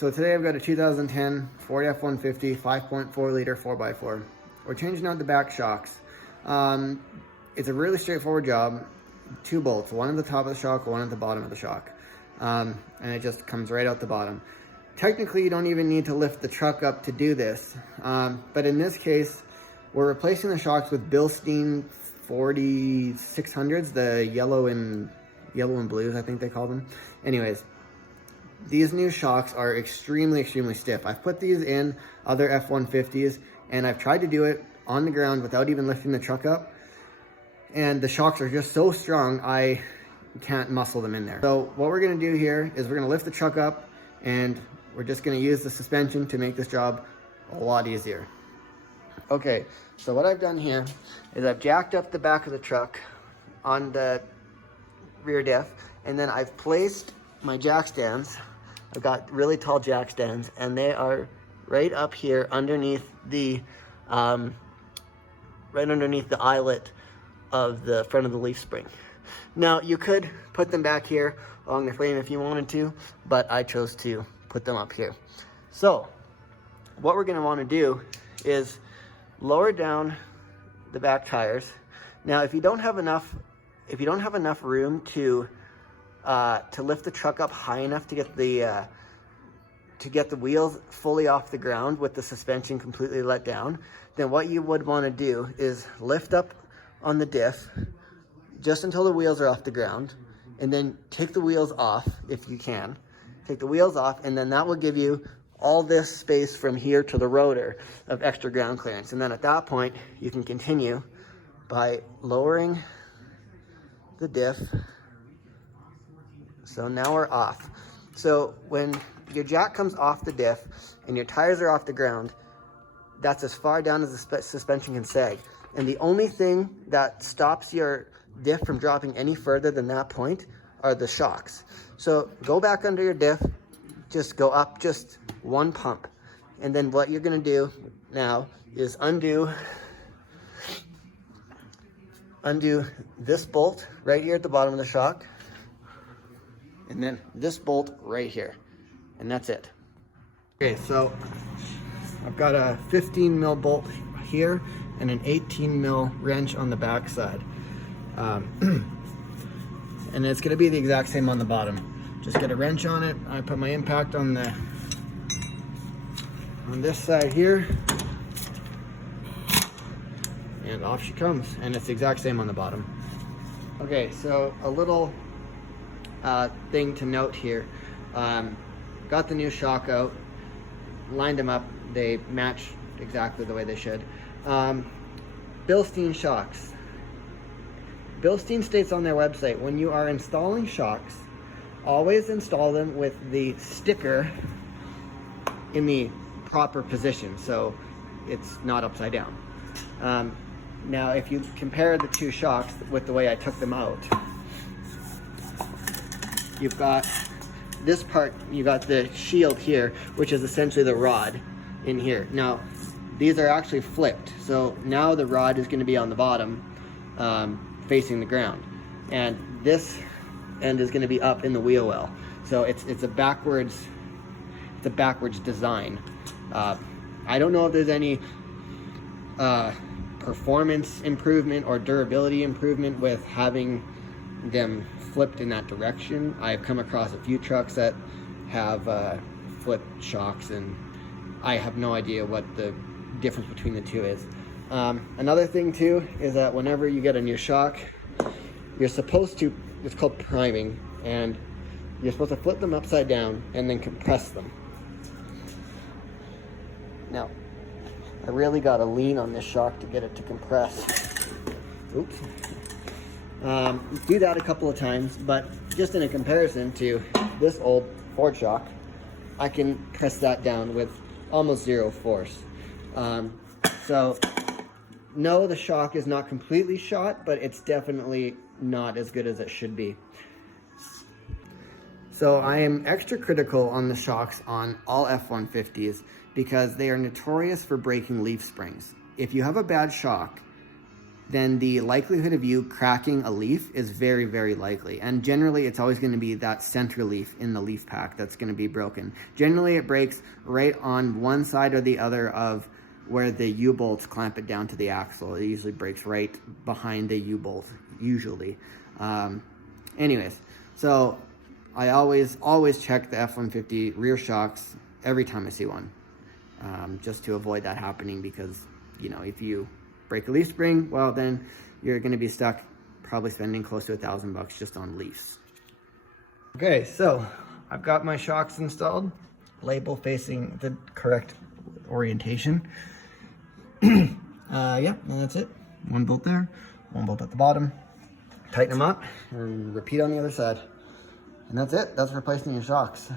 So today I've got a 2010 Ford F-150 5.4 liter 4x4. We're changing out the back shocks. It's a really straightforward job. 2 bolts, one at the top of the shock, one at the bottom of the shock. And it just comes right out the bottom. Technically, you don't even need to lift the truck up to do this. But in this case, we're replacing the shocks with Bilstein 4600s, the yellow and blues, I think they call them. Anyways, these new shocks are extremely stiff. I've put these in other F-150s, and I've tried to do it on the ground without even lifting the truck up. And the shocks are just so strong, I can't muscle them in there. So what we're gonna do here is we're gonna lift the truck up, and we're just gonna use the suspension to make this job a lot easier. Okay, so what I've done here is I've jacked up the back of the truck on the rear diff, and then I've placed my jack stands. I've got really tall jack stands, and they are right up here underneath the eyelet of the front of the leaf spring. Now, you could put them back here along the frame if you wanted to, but I chose to put them up here. So what we're gonna wanna do is lower down the back tires. Now, if you don't have enough room to lift the truck up high enough to get the wheels fully off the ground with the suspension completely let down, then what you would want to do is lift up on the diff just until the wheels are off the ground, and then take the wheels off if you can. Take the wheels off, and then that will give you all this space from here to the rotor of extra ground clearance. And then at that point, you can continue by lowering the diff. So now we're off. So when your jack comes off the diff and your tires are off the ground, that's as far down as the suspension can sag. And the only thing that stops your diff from dropping any further than that point are the shocks. So go back under your diff, just go up just 1 pump. And then what you're gonna do now is undo this bolt right here at the bottom of the shock, and then this bolt right here, and that's it. Okay, so I've got a 15 mil bolt here and an 18 mil wrench on the back side. And it's gonna be the exact same on the bottom. Just get a wrench on it. I put my impact on this side here, and off she comes, and it's the exact same on the bottom. Okay, so a little thing to note here. Got the new shock out, lined them up, they match exactly the way they should. Bilstein shocks. Bilstein states on their website, when you are installing shocks, always install them with the sticker in the proper position, so it's not upside down. Now, if you compare the 2 shocks with the way I took them out, you've got this part, you got the shield here, which is essentially the rod in here. Now, these are actually flipped, so now the rod is going to be on the bottom, facing the ground, and this end is going to be up in the wheel well. So it's a backwards design. I don't know if there's any performance improvement or durability improvement with having them flipped in that direction. I've come across a few trucks that have flipped shocks, and I have no idea what the difference between the two is. Another thing too is that whenever you get a new shock, you're supposed to, it's called priming, and you're supposed to flip them upside down and then compress them. Now, I really got to lean on this shock to get it to compress. Oops. Do that a couple of times, but just in a comparison to this old Ford shock, I can press that down with almost 0 force. So no, the shock is not completely shot, but it's definitely not as good as it should be. So I am extra critical on the shocks on all F-150s because they are notorious for breaking leaf springs. If you have a bad shock, then the likelihood of you cracking a leaf is very, very likely. And generally, it's always going to be that center leaf in the leaf pack that's going to be broken. Generally, it breaks right on one side or the other of where the U-bolts clamp it down to the axle. It usually breaks right behind the U-bolt, usually. Anyways, so I always check the F-150 rear shocks every time I see one, just to avoid that happening, because, you know, if you break a leaf spring, well, then you're going to be stuck probably spending close to $1,000 just on leaves. Okay, so I've got my shocks installed, label facing the correct orientation. Yeah, and that's it. One bolt there, one bolt at the bottom. Tighten them up and repeat on the other side. And that's it. That's replacing your shocks.